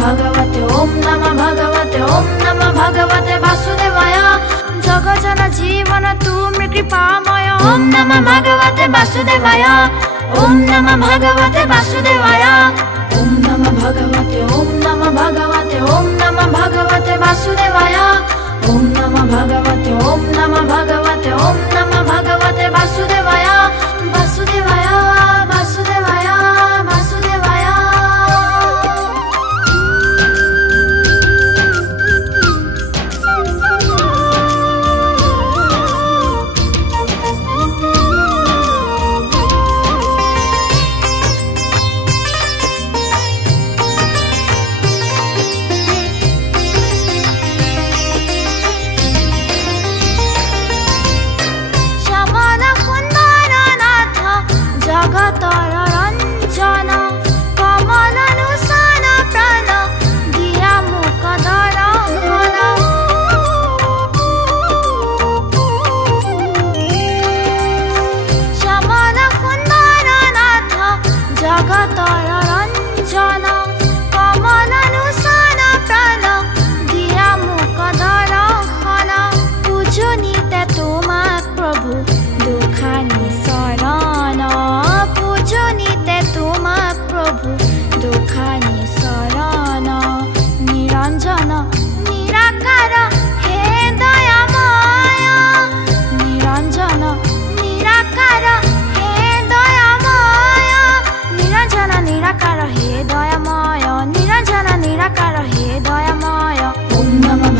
भगवते ओम नमः भगवते ओम नमः भगवते वासुदेवाय जगजन जीवन तुम कृपामय ओम नमः भगवते वासुदेवाय ओम नमः भगवते वासुदेवाय ओम नमः भगवते ओम नमः भगवते ओम नमः भगवते वासुदेवाय ओम नमः भगवते ओम नमः भगवते ओम नमः भगवते वासुदेवाय वासुदेवाय वासुदेवाय वासुदेवाय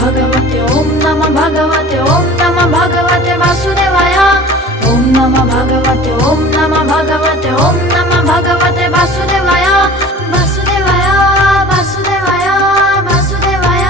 भगवते ओम नमः भगवते वासुदेवाय ओम नमः भगवते ओम नमः भगवते ओम नमः भगवते वासुदेवाय वासुदेवाय वासुदेवाय वासुदेवाय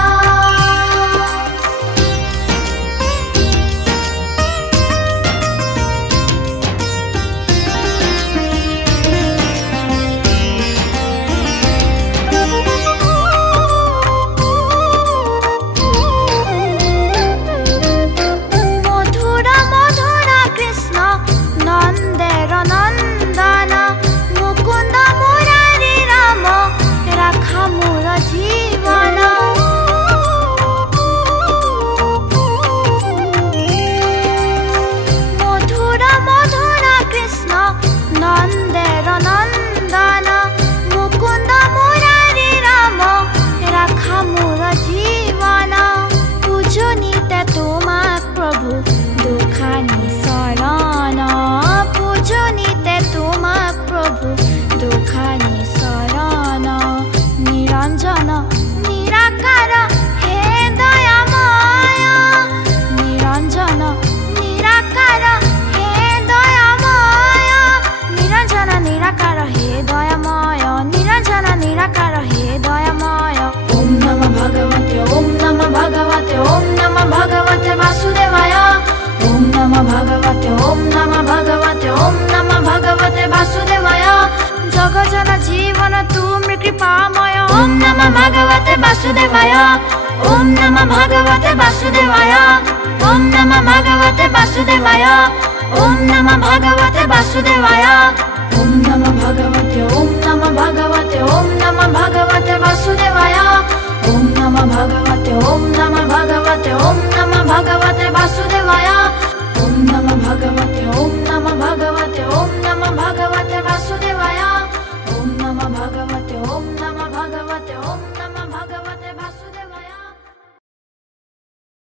भगवते ओम नमः भगवते ओम नमः भगवते वासुदेवाय जगजन जीवन तुम कृपामय ओम नमः भगवते वासुदेवाय ओम नमः भगवते वासुदेवाय ओम नमः भगवते वासुदेवाय ओम नमः भगवते वासुदेवाय ओम नमः भगवते ओम नमः भगवते ओम नमः भगवते वासुदेवाय ओम नमः भगवते ओम नमः भगवते ओम नमः भगवते वासुदेवाय